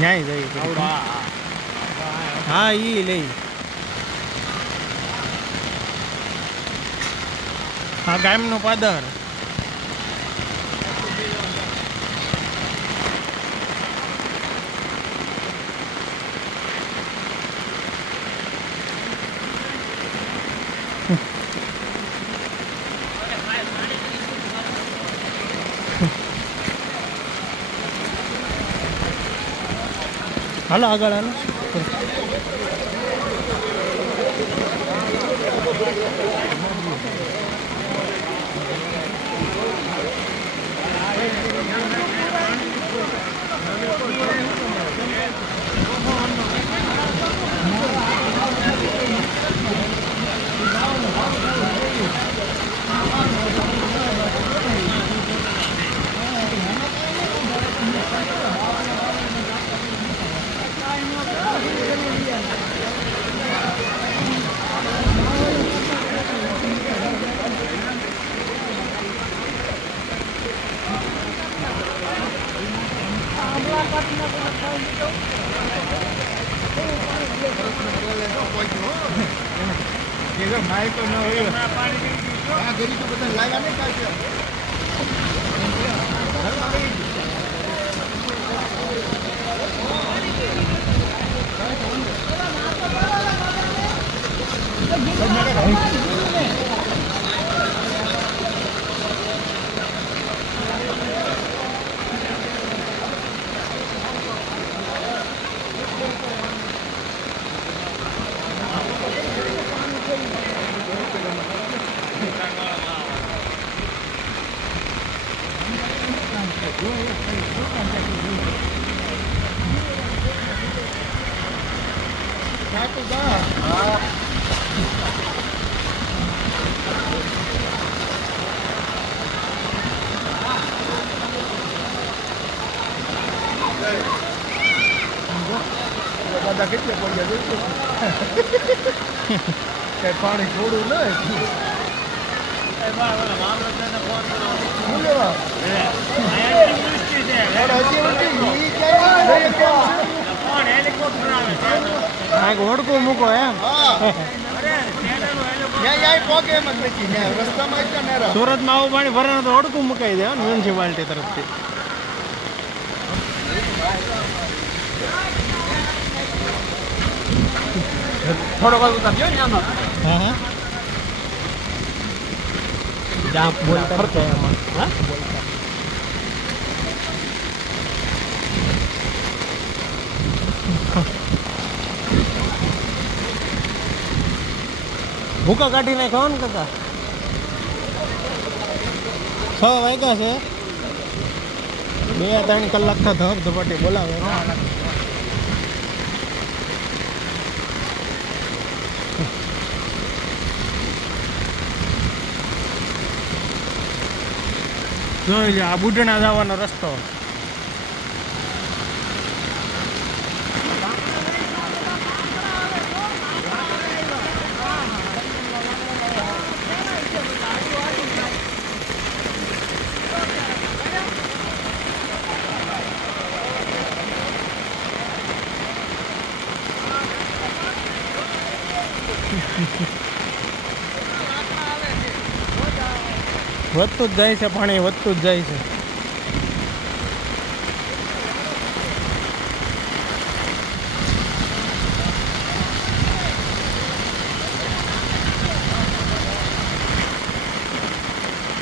ન્યાય જાય હા ઈ લઈ હા ગામનું પાદર હાલો આગળ હાલો કેટલે પડ્યા પાણી થોડું ને ઓળખું મૂકો એમ સુરતમાં આવું પાણી ભરાનું તો ઓળખું મુકાઈ દે મ્યુનિસિપાલિટી તરફથી થોડો વાર ઉતારજો ને આમાં હા હા જાપ બોલતા ફરતો એમાં હા ભૂકા કાઢી નાખો ને કાકા 6 વાગ્યા છે 2-3 કલાક તો ધબ ધપાટી બોલાવે જોઈ લે આ બુઢણા જવાનો રસ્તો વધતું જ જાય છે પાણી વધતું જ જાય છે